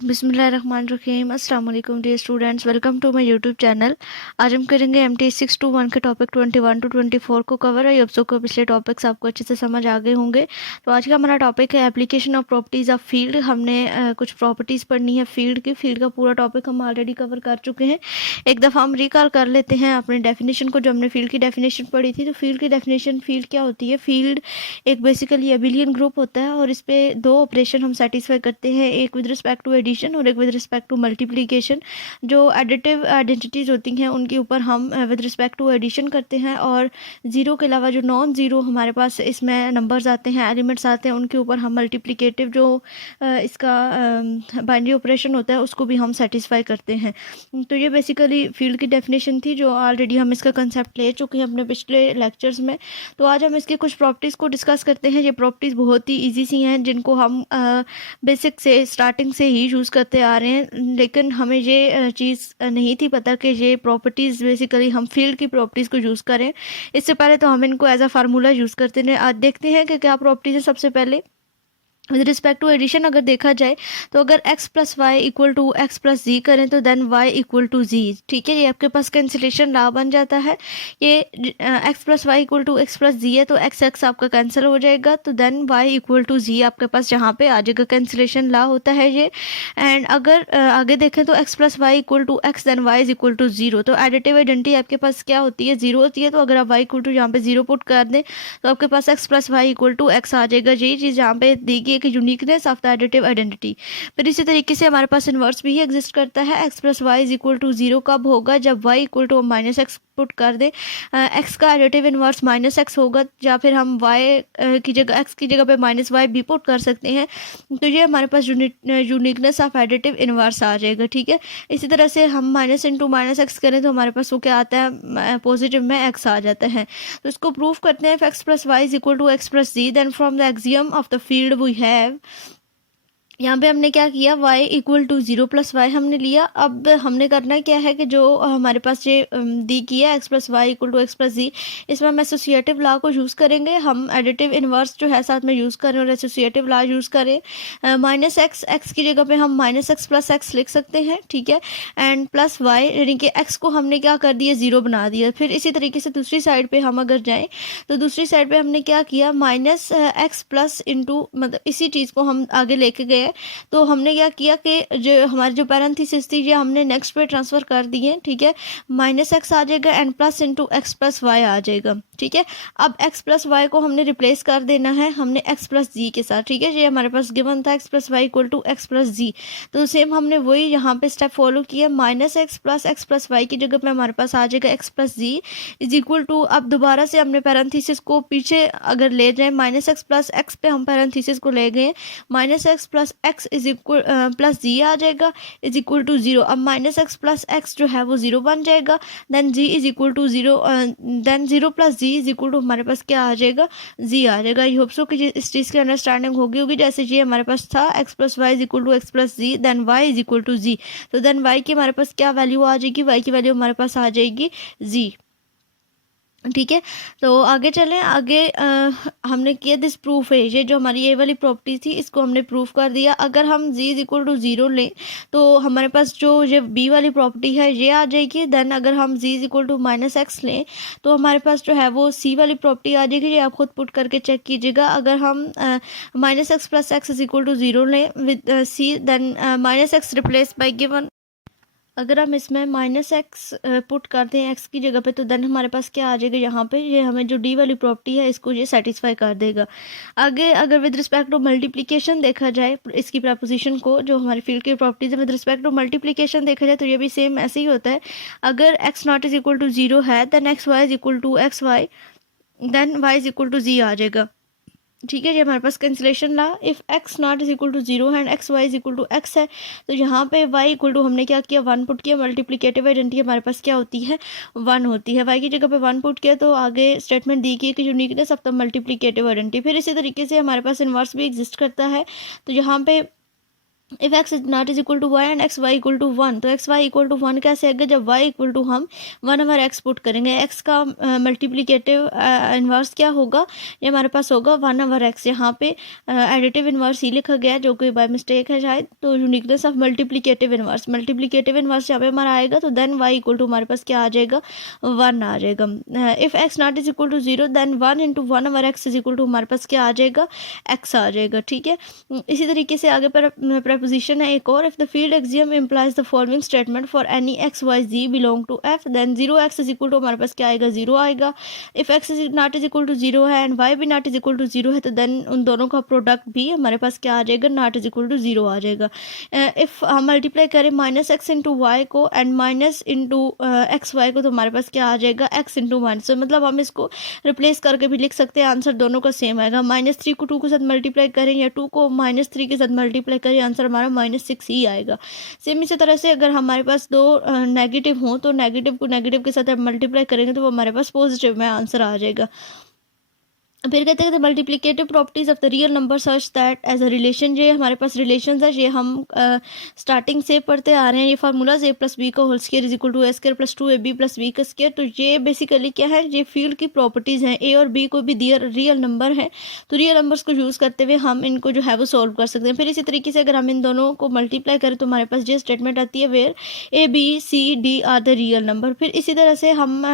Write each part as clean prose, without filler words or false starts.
बिस्मिल्लाहिर्रहमानिर्रहीम। अस्सलाम वालेकुम dear students, welcome to my YouTube channel. आज हम करेंगे एमटी 621 के टॉपिक 21 टू 24 को कवर। आई होप को पिछले टॉपिक्स आपको अच्छे से समझ आ गए होंगे। तो आज का हमारा टॉपिक है application of properties of field. हमने कुछ प्रॉपर्टीज़ पढ़नी है फील्ड की। फील्ड का पूरा टॉपिक हम ऑलरेडी कवर कर चुके हैं। एक दफ़ा हम रिकॉल कर लेते हैं अपने डेफिनेशन को, जो हमने फील्ड की डेफिनेशन पढ़ी थी। तो फील्ड की डेफिनेशन, फील्ड क्या होती है? फील्ड एक बेसिकली एबिलियन ग्रुप होता है और इस पे दो ऑपरेशन हम सेटिस्फाई करते हैं, एक विद रिस्पेक्ट टू एडिशन और एक विद रिस्पेक्ट टू मल्टीप्लिकेशन। जो एडिटिव आइडेंटिटीज़ होती हैं उनके ऊपर हम विद रिस्पेक्ट टू एडिशन करते हैं, और ज़ीरो के अलावा जो नॉन ज़ीरो हमारे पास इसमें नंबर्स आते हैं, एलिमेंट्स आते हैं, उनके ऊपर हम मल्टीप्लिकेटिव जो इसका बाइनरी ऑपरेशन होता है उसको भी हम सेटिस्फाई करते हैं। तो ये बेसिकली फील्ड की डेफिनेशन थी, जो ऑलरेडी हम इसका कंसेप्ट ले चुके हैं अपने पिछले लेक्चर्स में। तो आज हम इसके कुछ प्रॉपर्टीज़ को डिस्कस करते हैं। ये प्रॉपर्टीज़ बहुत ही इजी सी हैं, जिनको हम बेसिक से स्टार्टिंग से ही यूज़ करते आ रहे हैं, लेकिन हमें ये चीज़ नहीं थी पता कि ये प्रॉपर्टीज़ बेसिकली हम फील्ड की प्रॉपर्टीज़ को यूज़ करें। इससे पहले तो हम इनको एज अ फार्मूला यूज़ करते हैं। आज देखते हैं कि क्या प्रॉपर्टीज़ है। सबसे पहले विद रिस्पेक्ट टू एडिशन अगर देखा जाए तो अगर x plus y equal to x plus z करें तो then y equal to z. ठीक है, ये आपके पास कैंसिलेशन लॉ बन जाता है। ये x plus y equal to x plus z है तो x आपका कैंसिल हो जाएगा, तो then y equal to z आपके पास जहाँ पे आ जाएगा। कैंसिलेशन लॉ होता है ये। एंड अगर आगे देखें तो x plus y equal to x then y is equal to zero. तो एडिटिव आइडेंटिटी आपके पास क्या होती है? जीरो होती है। तो अगर आप y इक्वल टू यहाँ पे जीरो पुट कर दें तो आपके पास x plus y equal to x आ जाएगा। यही चीज़ यहाँ पे दी गई है कि uniqueness of the additive identity. फिर इसी तरीके से हमारे पास इन्वर्स भी एग्जिस्ट करता है। X plus y is equal to zero कब होगा? जब y equal to minus x put कर दे। एक्स का एडिटिव इन्वर्स माइनस एक्स होगा, या फिर हम वाई की जगह एक्स की जगह पे माइनस वाई भी पुट कर सकते हैं। तो ये हमारे पास यूनिकनेस ऑफ एडिटिव इन्वर्स आ जाएगा। ठीक है, इसी तरह से हम माइनस इंटू माइनस एक्स करें तो हमारे पास वो क्या आता है? पॉजिटिव में एक्स आ जाता है। तो इसको प्रूव करते हैं। X plus y is equal to x plus z, then from the axiom of the field we have, यहाँ पे हमने क्या किया? y equal to zero plus y हमने लिया। अब हमने करना क्या है कि जो हमारे पास ये दी की है x plus y equal to x plus z, इसमें हम एसोसिएटिव लॉ को यूज़ करेंगे। हम एडिटिव इन्वर्स जो है साथ में यूज़ करें और एसोसिएटिव लॉ यूज़ करें। माइनस एक्स की जगह पे हम माइनस एक्स प्लस एक्स लिख सकते हैं। ठीक है, एंड प्लस वाई, यानी कि x को हमने क्या कर दिया? ज़ीरो बना दिया। फिर इसी तरीके से दूसरी साइड पर हम अगर जाएँ तो दूसरी साइड पर हमने क्या किया? माइनस एक्स प्लस इंटू, मतलब इसी चीज़ को हम आगे लेके गए। तो हमने क्या किया कि जो हमारी जो पैरेंथेसिस थी ये हमने नेक्स्ट पे ट्रांसफ़र कर दिए। ठीक है, माइनस एक्स आ जाएगा and plus into x plus y आ जाएगा। ठीक है, अब एक्स प्लस वाई को हमने रिप्लेस कर देना है हमने एक्स प्लस जी के साथ। ठीक है, ये हमारे पास गिवन था x plus y equal to x plus z. तो सेम हमने वही यहाँ पे स्टेप फॉलो किया। माइनस एक्स प्लस वाई की जगह पे हमारे पास आ जाएगा x plus z is equal to, अब दोबारा से हमने पैरेंथेसिस को पीछे अगर ले जाए, माइनस एक्स प्लस एक्स पे हम पैरेंथेसिस को ले गए, minus x plus x is equal plus z आ जाएगा इज इक्वल टू जीरो। अब माइनस एक्स प्लस एक्स जो है वो जीरो बन जाएगा, then z is equal to zero, then zero plus z is equal to हमारे पास क्या आ जाएगा? जी आ जाएगा। आई होप सो कि इस चीज़ की अंडरस्टैंडिंग होगी होगी। जैसे ये हमारे पास था x plus y is equal to x plus z, then y is equal to z. तो देन वाई की हमारे पास क्या वैल्यू आ जाएगी? वाई की वैल्यू हमारे पास आ जाएगी जी। ठीक है, तो आगे चलें। आगे हमने किया दिस प्रूफ है, ये जो हमारी ये वाली प्रॉपर्टी थी इसको हमने प्रूफ कर दिया। अगर हम z is equal to zero लें तो हमारे पास जो ये बी वाली प्रॉपर्टी है ये आ जाएगी। देन अगर हम z is equal to minus x लें तो हमारे पास जो है वो सी वाली प्रॉपर्टी आ जाएगी। ये आप खुद पुट करके चेक कीजिएगा। अगर हम minus x plus x is equal to zero लें with c, then minus x replace by given, अगर हम इसमें माइनस एक्स पुट करते हैं एक्स की जगह पे तो देन हमारे पास क्या आ जाएगा? यहाँ पे ये हमें जो डी वाली प्रॉपर्टी है इसको ये सेटिस्फाई कर देगा। आगे अगर विद रिस्पेक्ट टू मल्टीप्लिकेशन देखा जाए इसकी प्रपोजिशन को, जो हमारी फील्ड की प्रॉपर्टीज है, विद रिस्पेक्ट टू मल्टीप्लिकेशन देखा जाए तो ये भी सेम ऐसे ही होता है। अगर x not is equal to zero है then x y is equal to x y, then y is equal to z आ जाएगा। ठीक है, ये हमारे पास cancellation law. If x not is equal to zero and x y is equal to x है तो यहाँ पे वाई इक्वल टू हमने क्या किया? वन पुट किया। मल्टीप्लिकेटिव आइडेंटिटी हमारे पास क्या होती है? वन होती है। वाई की जगह पे वन पुट किया तो आगे स्टेटमेंट दी गई कि uniqueness of the multiplicative identity. फिर इसी तरीके से हमारे पास इन्वर्स भी एग्जिस्ट करता है। तो यहाँ पे if x is not is equal to y and x y equal to one, तो x y equal to one कैसे आएगा, जब वाई इक्वल टू हम वन ओवर एक्स पुट करेंगे। एक्स का मल्टीप्लिकेटिव इन्वर्स क्या होगा, ये हमारे पास होगा वन ओवर एक्स। यहाँ पे एडिटिव इन्वर्स ही लिखा गया जो कि बाय मिस्टेक है शायद। तो यूनिकनेस ऑफ मल्टीप्लिकेटिव इन्वर्स यहाँ पे हमारा आएगा, तो देन वाई इक्वल टू हमारे पास क्या आ जाएगा, वन आ जाएगा। If x not is equal to zero then one into one over x is equal to हमारे पास क्या आ जाएगा, एक्स आ जाएगा। ठीक है, इसी तरीके से आगे पर प्रपोजिशन है एक और, if the field axiom implies the following statement for any x y z belong to F, then zero x is equal to हमारे पास क्या आएगा, जीरो आएगा। If x is not is equal to zero है and y भी not is equal to zero है, तो then उन दोनों का प्रोडक्ट भी हमारे पास क्या आ जाएगा, not is equal to zero आ जाएगा। इफ हम मल्टीप्लाई करें माइनस एक्स इंटू वाई को and minus into x y को, तो हमारे पास क्या आ जाएगा, एक्स इंटू माइनस। मतलब हम इसको रिप्लेस करके भी लिख सकते हैं, आंसर दोनों का सेम आएगा। माइनस थ्री को टू के साथ मल्टीप्लाई करें या टू को माइनस थ्री के साथ मल्टीप्लाई करें, आंसर हमारा माइनस सिक्स ही आएगा। सेम इसी तरह से अगर हमारे पास दो नेगेटिव हों तो नेगेटिव को नेगेटिव के साथ मल्टीप्लाई करेंगे तो वो हमारे पास पॉजिटिव में आंसर आ जाएगा। फिर कहते हैं multiplicative properties of the real number such that as a relation, ये हमारे पास रिलेशन है, ये हम स्टार्टिंग से पढ़ते आ रहे हैं। ये फार्मूलाज ए प्लस बी का whole square is equal to a square plus two a b plus b का स्क्वायर। तो ये बेसिकली क्या है, ये फील्ड की प्रॉपर्टीज हैं। ए और बी को भी दियर रियल नंबर है, तो रियल नंबर्स को यूज़ करते हुए हम इनको जो है वो सॉल्व कर सकते हैं। फिर इसी तरीके से अगर हम इन दोनों को मल्टीप्लाई करें तो हमारे पास ये स्टेटमेंट आती है where a b c d are the real number. फिर इसी तरह से हम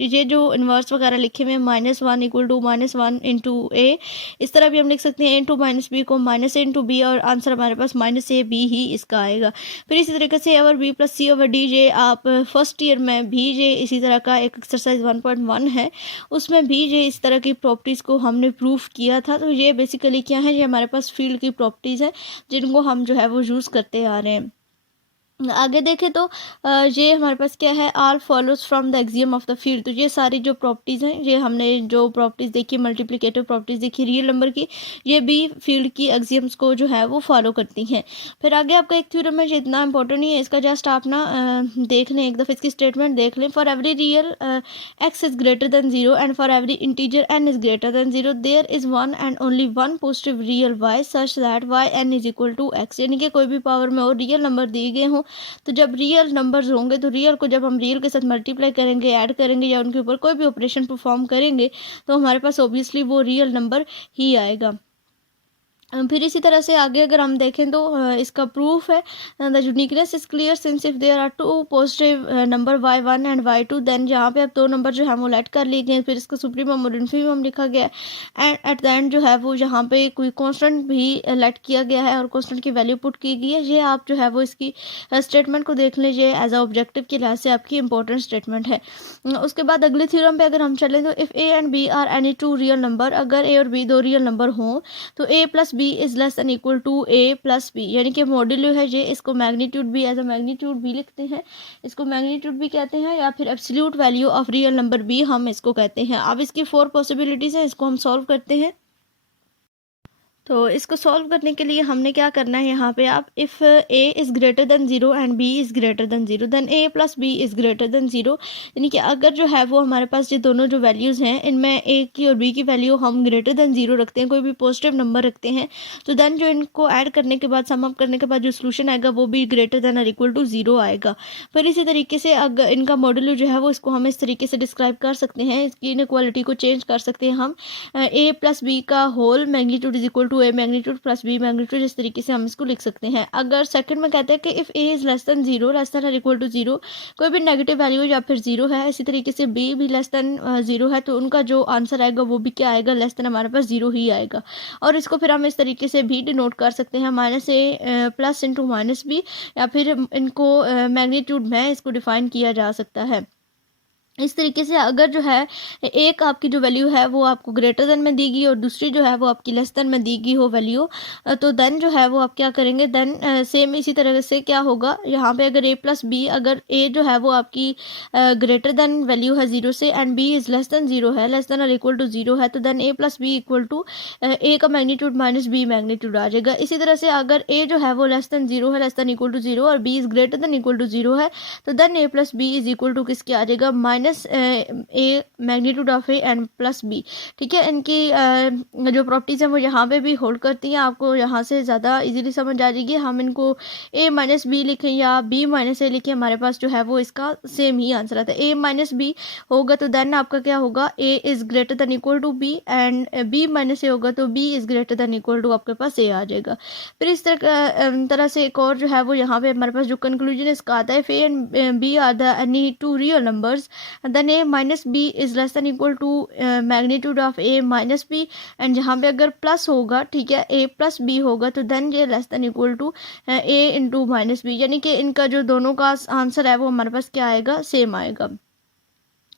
ये जो इन्वर्स वगैरह लिखे हुए minus one equal to minus one into a, इस तरह भी हम लिख सकते हैं, इंटू माइनस बी को माइनस ए इंटू बी, और आंसर हमारे पास माइनस ए बी ही इसका आएगा। फिर इसी तरीके से ए ओवर बी प्लस सी ओवर डी, ये आप फर्स्ट ईयर में भी ये इसी तरह का एक एक्सरसाइज 1.1 है, उसमें भी ये इस तरह की प्रॉपर्टीज़ को हमने प्रूफ किया था। तो ये बेसिकली क्या है, ये हमारे पास फील्ड की प्रॉपर्टीज़ हैं जिनको हम जो है वो यूज़ करते आ रहे हैं। आगे देखें तो ये हमारे पास क्या है, all follows from the axiom of the field. तो ये सारी जो प्रॉपर्टीज़ हैं, ये हमने जो प्रॉपर्टीज़ देखी, मल्टीप्लिकेटिव प्रॉपर्टीज़ देखी रियल नंबर की, ये भी फील्ड की एक्सियम्स को जो है वो फॉलो करती हैं। फिर आगे आपका एक थ्योरम है, ये इतना इंपॉर्टेंट नहीं है, इसका जस्ट आप ना देख लें, एक दफ़ा इसकी स्टेटमेंट देख लें। For every real x is greater than zero and for every integer n is greater than zero there is one and only one positive real y such that y n is equal to x. यानी कि कोई भी power में और real number दिए गए हों, तो जब रियल नंबर्स होंगे तो रियल को जब हम रियल के साथ मल्टीप्लाई करेंगे, ऐड करेंगे या उनके ऊपर कोई भी ऑपरेशन परफॉर्म करेंगे, तो हमारे पास ऑब्वियसली वो रियल नंबर ही आएगा। फिर इसी तरह से आगे अगर हम देखें तो इसका प्रूफ है, the uniqueness is clear since if there are two positive number y one and y two, then जहाँ पे अब दो नंबर जो है वो लेट कर लिए गए, फिर इसका सुप्रीमम और इन्फीमम लिखा गया है एंड एट द एंड जो है वो यहाँ पे कोई कांस्टेंट भी लेट किया गया है और कांस्टेंट की वैल्यू पुट की गई है। ये आप जो है वो इसकी स्टेटमेंट को देख लीजिए, एज अ ऑब्जेक्टिव के लिहाज से आपकी इंपॉर्टेंट स्टेटमेंट है। उसके बाद अगले थ्योरम पे अगर हम चलें तो if a and b are any two real number, अगर ए और बी दो रियल नंबर हों तो a plus b is less than equal to a plus b, यानी कि मॉड्यूलो है ये, इसको मैग्नीट्यूड भी एज अ मैग्नीट्यूड भी लिखते हैं, इसको मैग्नीट्यूड भी कहते हैं, या फिर absolute value of real number भी हम इसको कहते हैं। अब इसकी 4 पॉसिबिलिटीज़ हैं, इसको हम सॉल्व करते हैं। तो इसको सॉल्व करने के लिए हमने क्या करना है, यहाँ पे आप if a is greater than zero and B is greater than zero then A plus b is greater than zero, यानी कि अगर जो है वो हमारे पास ये दोनों जो वैल्यूज़ हैं इनमें ए की और बी की वैल्यू हम ग्रेटर देन ज़ीरो रखते हैं, कोई भी पॉजिटिव नंबर रखते हैं, तो देन जो इनको ऐड करने के बाद, सम अप करने के बाद जो सोल्यूशन आएगा वो भी ग्रेटर देन और इक्वल टू ज़ीरो आएगा। फिर इसी तरीके से अगर इनका मॉड्यूलो जो है वो, इसको हम इस तरीके से डिस्क्राइब कर सकते हैं, इसकी इनइक्वालिटी को चेंज कर सकते हैं हम, ए प्लस बी का whole magnitude is equal to a magnitude plus b magnitude, इस तरीके से हम इसको लिख सकते हैं। अगर सेकंड में कहते हैं कि if a is less than zero, less than और इक्वल टू जीरो, कोई भी नेगेटिव वैल्यू या फिर जीरो है, इसी तरीके से बी भी लेस देन जीरो है, तो उनका जो आंसर आएगा वो भी क्या आएगा, लेस देन हमारे पास जीरो ही आएगा। और इसको फिर हम इस तरीके से भी डिनोट कर सकते हैं, माइनस ए प्लस इंटू माइनस बी, या फिर इनको मैग्नीट्यूड में इसको डिफाइन किया जा सकता है। इस तरीके से अगर जो है एक आपकी जो वैल्यू है वो आपको ग्रेटर देन में दी गई और दूसरी जो है वो आपकी लेस देन में दी गई हो वैल्यू, तो देन जो है वो आप क्या करेंगे, देन सेम इसी तरह से क्या होगा, यहाँ पे अगर ए प्लस बी, अगर ए जो है वो आपकी ग्रेटर देन वैल्यू है जीरो से and B is less than zero है, लेस देन और इक्वल टू जीरो है, तो then A plus B equal to A का मैग्नीट्यूड माइनस बी मैग्नीट्यूड आ जाएगा। इसी तरह से अगर ए जो है वो लेस देन जीरो है, less than equal to zero, और B is greater than equal to zero है, तो then A plus b is equal to किसके आ जाएगा, minus a magnitude of a n plus b. ठीक है, इनकी जो प्रॉपर्टीज़ हैं वो यहाँ पे भी होल्ड करती हैं, आपको यहाँ से ज़्यादा इजीली समझ आ जाएगी। हम इनको ए माइनस बी लिखें या बी माइनस ए लिखें, हमारे पास जो है वो इसका सेम ही आंसर आता है। ए माइनस बी होगा तो देन आपका क्या होगा, A is greater than equal to B, and B minus A होगा तो B is greater than equal to आपके पास ए आ जाएगा। फिर इस तरह से एक और जो है वो यहाँ पे हमारे पास जो कंक्लूजन इसका आता है, if a and b are the any two real numbers then a minus b is less than equal to magnitude of a minus b, and जहाँ पे अगर प्लस होगा, ठीक है, a प्लस b होगा तो देन ये less than equal to a into minus b, यानी कि इनका जो दोनों का आंसर है वो हमारे पास क्या आएगा, सेम आएगा,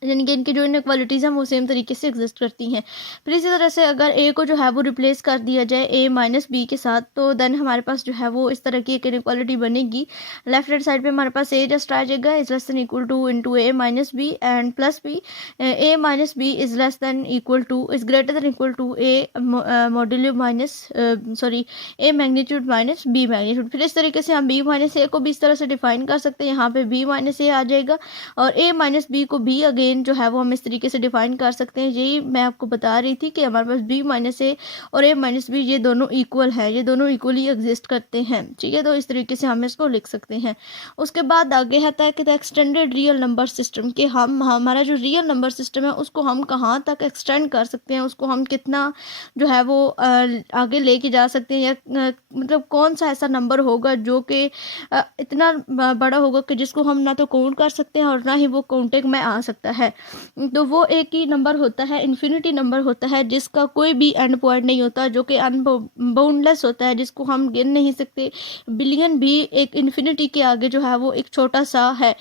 यानी कि इनकी जो इनइक्वालिटीज़ हैं वो सेम तरीके से एग्जिस्ट करती हैं। फिर इसी तरह से अगर ए को जो है वो रिप्लेस कर दिया जाए ए माइनस बी के साथ, तो देन हमारे पास जो है वो इस तरह की एक इनइक्वालिटी बनेगी। लेफ्ट हैंड साइड पे हमारे पास ए जस्ट आ जाएगा, is less than equal to into a minus b, and plus b a minus b is less than equal to is greater than equal to a modulo minus sorry a magnitude minus B magnitude. फिर इस तरीके से हम B minus ए को भी इस तरह से डिफाइन कर सकते हैं, यहाँ पे बी माइनस ए आ जाएगा, और ए माइनस बी को भी अगेन जो है वो हम इस तरीके से डिफाइन कर सकते हैं। यही मैं आपको बता रही थी कि हमारे पास बी माइनस ए और ए माइनस बी ये दोनों इक्वल हैं, ये दोनों इक्वली एग्जिस्ट करते हैं। ठीक है, तो इस तरीके से हम इसको लिख सकते हैं। उसके बाद आगे आता है कि the extended real number system, कि हम हमारा जो रियल नंबर सिस्टम है उसको हम कहाँ तक एक्सटेंड कर सकते हैं, उसको हम कितना जो है वो आगे लेके जा सकते हैं, या मतलब कौन सा ऐसा नंबर होगा जो कि इतना बड़ा होगा कि जिसको हम ना तो काउंट कर सकते हैं और ना ही वो काउंटिंग में आ सकता है। तो वो एक ही नंबर होता है, इन्फिनिटी नंबर होता है, जिसका कोई भी एंड पॉइंट नहीं होता, जो कि अनबाउंडलेस होता है, जिसको हम गिन नहीं सकते। बिलियन भी एक इन्फिनिटी के आगे जो है वो एक छोटा सा है।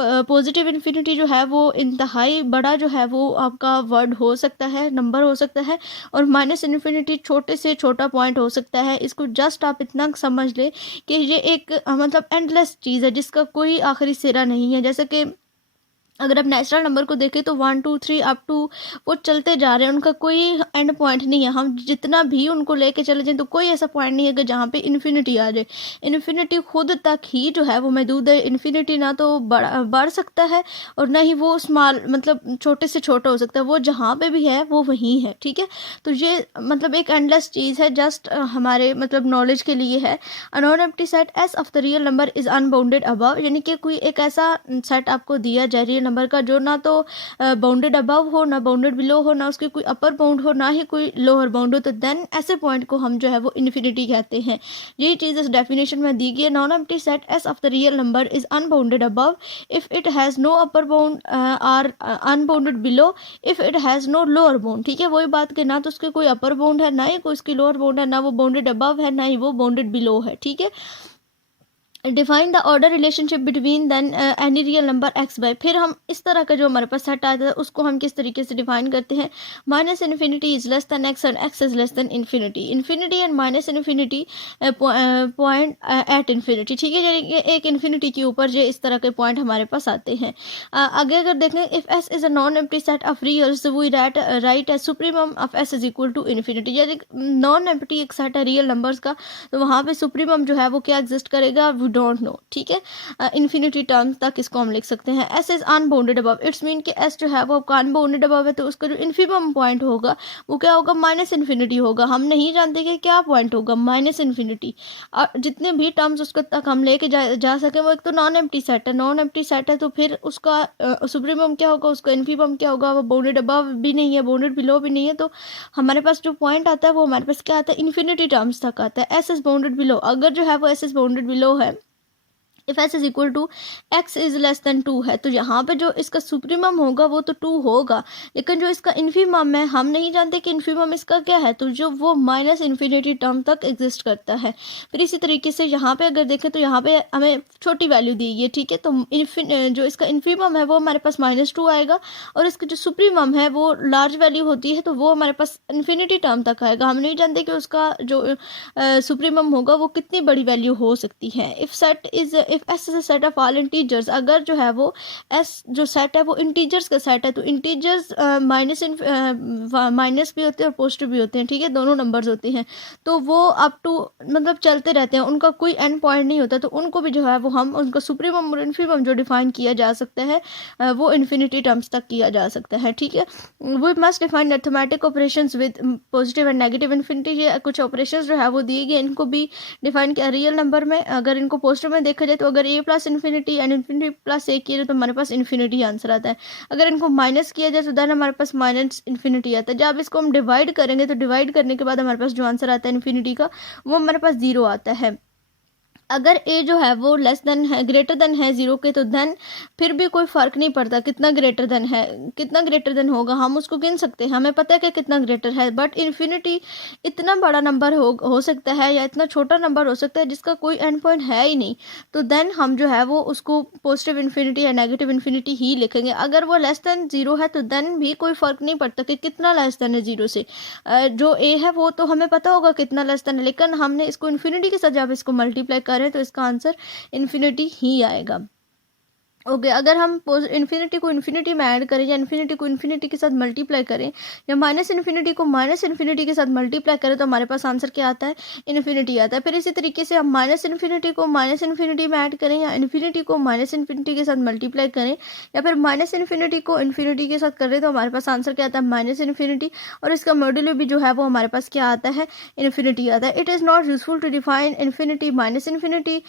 पॉजिटिव इन्फिनिटी जो है वो इंतहाई बड़ा जो है वो आपका वर्ड हो सकता है, नंबर हो सकता है, और माइनस इन्फिनिटी छोटे से छोटा पॉइंट हो सकता है। इसको जस्ट आप इतना समझ लें कि ये एक मतलब एंडलेस चीज़ है जिसका कोई आखिरी सिरा नहीं है। जैसे कि अगर आप नेचुरल नंबर को देखें तो 1 2 3 अप टू वो चलते जा रहे हैं, उनका कोई एंड पॉइंट नहीं है। हम जितना भी उनको लेके चले जाएं तो कोई ऐसा पॉइंट नहीं है कि जहाँ पे इन्फिनिटी आ जाए। इन्फिनिटी खुद तक ही जो है वो महदूद है। इन्फिनिटी ना तो बढ़ सकता है और ना ही वो स्मॉल मतलब छोटे से छोटा हो सकता है, वो जहाँ पे भी है वो वहीं है। ठीक है, तो ये मतलब एक एंडलेस चीज़ है, जस्ट हमारे मतलब नॉलेज के लिए है। अ non empty set S of the real number is unbounded above, यानी कि कोई एक ऐसा सेट आपको दिया जाए रियल नंबर का जो ना तो बाउंडेड अबव हो, ना बाउंडेड बिलो हो, ना उसकी कोई अपर बाउंड हो, ना ही कोई लोअर बाउंड हो, तो देन ऐसे पॉइंट को हम जो है वो इन्फिनिटी कहते हैं। यही चीज़ इस डेफिनेशन में दी गई है। Non empty set S of the real number is unbounded above if it has no upper bound or unbounded below if it has no lower bound. ठीक है, वही बात कि ना तो उसके कोई अपर बाउंड है, ना ही कोई उसकी लोअर बाउंड है, ना वो बाउंडेड अबव है, ना ही वो बाउंडेड बिलो है। ठीक है, define the order relationship between then any real number x by. फिर हम इस तरह का जो हमारे पास सेट आता है उसको हम किस तरीके से डिफाइन करते हैं। Minus infinity is less then x and x is less then infinity. Infinity and minus infinity point at infinity. ठीक है, यानी एक इन्फिनिटी के ऊपर जो इस तरह के पॉइंट हमारे पास आते हैं। आगे अगर देखें, if S is a non empty set of reals we write as supremum of S is equal to infinity. यानी नॉन एम्प्टी एक सेट है रियल नंबर्स का, तो वहाँ पे सुप्रीमम जो है वो क्या एग्जिस्ट करेगा, डोंट नो। ठीक है, इन्फिनिटी टर्म्स तक इसको हम लिख सकते हैं। S is unbounded above, it's mean कि एस जो है वो आपका अनबाउंडेड अबव है, तो उसका जो इन्फिमम पॉइंट होगा वो क्या होगा, माइनस इन्फिनिटी होगा। हम नहीं जानते कि क्या पॉइंट होगा, माइनस इन्फिनिटी। और जितने भी टर्म्स उसको तक हम लेके जा सके, वो एक तो नॉन एम्प्टी सेट है। नॉन एम्प्टी सेट है तो फिर उसका सुप्रीमम क्या होगा, उसका इन्फिमम क्या होगा, वो बाउंडेड अबव भी नहीं है, बाउंडेड बिलो भी नहीं है, तो हमारे पास जो पॉइंट आता है वो हमारे पास क्या आता है, इन्फिनिटी टर्म्स तक आता है। एस इज बाउंडेड बिलो, अगर जो है वो एस इज बाउंडेड बिलो है, if S is equal to x is less than 2 है, तो यहाँ पे जो इसका सुप्रीमम होगा वो तो 2 होगा, लेकिन जो इसका इन्फीमम है हम नहीं जानते कि इन्फीमम इसका क्या है, तो जो वो माइनस इन्फिनिटी टर्म तक एग्जिस्ट करता है। फिर इसी तरीके से यहाँ पे अगर देखें तो यहाँ पे हमें छोटी वैल्यू दी गई है। ठीक है, तो जो इसका इन्फीमम है वो हमारे पास -2 आएगा, और इसका जो सुप्रीमम है वो लार्ज वैल्यू होती है, तो वो हमारे पास इन्फिनिटी टर्म तक आएगा। हम नहीं जानते कि उसका जो सुप्रीमम होगा वो कितनी बड़ी वैल्यू हो सकती है। If set is if S is a set of all integers, अगर जो है वो एस जो सेट है वो इंटीजर्स का सेट है, तो इंटीजर्स माइनस भी होते हैं और पॉजिटिव भी होते हैं, ठीक है, दोनों नंबर्स होते हैं, तो वो अप टू मतलब चलते रहते हैं, उनका कोई एंड पॉइंट नहीं होता, तो उनको भी जो है वो हम उनका सुप्रीमम और इन्फीमम जो डिफाइन किया जा सकता है वो इन्फिनिटी टर्म्स तक किया जा सकता है, ठीक है। We must define arithmetic operations with positive and negative infinity, ये कुछ ऑपरेशंस जो है वो दिए गए, इनको भी डिफाइन किया रियल नंबर में। अगर इनको पॉजिटिव में देखा जाए तो अगर A plus infinity and infinity plus A किया जाए तो हमारे पास इन्फिनिटी आंसर आता है। अगर इनको माइनस किया जाए तो देन हमारे पास माइनस इन्फिनिटी आता है। जब इसको हम डिवाइड करेंगे तो डिवाइड करने के बाद हमारे पास जो आंसर आता है इन्फिनिटी का वो हमारे पास 0 आता है। अगर ए जो है वो लेस देन है ग्रेटर देन है 0 के, तो देन फिर भी कोई फ़र्क नहीं पड़ता कितना ग्रेटर देन है, कितना ग्रेटर देन होगा हम उसको गिन सकते हैं, हमें पता है कि कितना ग्रेटर है। बट इन्फिनिटी इतना बड़ा नंबर हो सकता है या इतना छोटा नंबर हो सकता है जिसका कोई एंड पॉइंट है ही नहीं, तो देन हम जो है वो उसको पॉजिटिव इन्फिनिटी या नेगेटिव इन्फिनिटी ही लिखेंगे। अगर वो लेस देन 0 है तो देन भी कोई फ़र्क नहीं पड़ता कि कितना लेस देन है 0 से। जो ए है वो तो हमें पता होगा कितना लेस देन है, लेकिन हमने इसको इन्फिनिटी के साथ जब इसको मल्टीप्लाई करें तो इसका आंसर इन्फिनिटी ही आएगा। ओके अगर हम इन्फिनिटी को इन्फिनिटी में ऐड करें या इन्फिनिटी को इन्फिनिटी के साथ मल्टीप्लाई करें या माइनस इन्फिनिटी को माइनस इन्फिनिटी के साथ मल्टीप्लाई करें तो हमारे पास आंसर क्या आता है, इन्फिनिटी आता है। फिर इसी तरीके से हम माइनस इन्फिनिटी को माइनस इन्फिनिटी में ऐड करें या इन्फिनिटी को माइनस इन्फिनिटी के साथ मल्टीप्लाई करें या फिर माइनस इन्फिनिटी को इन्फिनिटी के साथ करें तो हमारे पास आंसर क्या आता है, माइनस इन्फिनिटी, और इसका मॉड्यूलो भी जो है वो हमारे पास क्या आता है, इन्फिनिटी आता है। It is not useful to define infinity minus infinity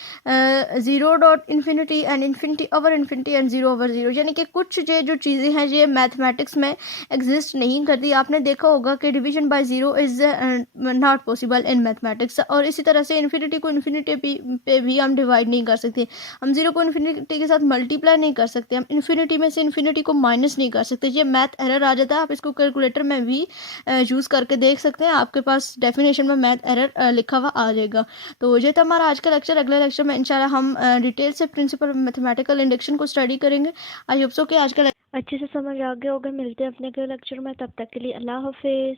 0 dot infinity and infinity over infinity and 0 over 0, यानी कि कुछ ये जो चीज़ें हैं ये मैथमेटिक्स में एग्जिस्ट नहीं करती। आपने देखा होगा कि division bye 0 is not possible in mathematics. और इसी तरह से इन्फिनिटी को इन्फिनिटी पे भी हम डिवाइड नहीं कर सकते, हम 0 को इन्फिनिटी के साथ मल्टीप्लाई नहीं कर सकते, हम इन्फिनिटी में से इन्फिनिटी को माइनस नहीं कर सकते, ये मैथ एरर आ जाता है। आप इसको कैलकुलेटर में भी यूज़ करके देख सकते हैं, आपके पास डेफिनेशन में मैथ एरर लिखा हुआ आ जाएगा। तो ये था हमारा आज का लेक्चर। अगले लेक्चर में इंशाल्लाह हम डिटेल से प्रिंसिपल मैथमेटिकल इंडक्शन को स्टडी करेंगे। आई होप सो कि आज का अच्छे से समझ आ गया होगा। मिलते हैं अपने अगले लेक्चर में, तब तक के लिए अल्लाह हाफिज़।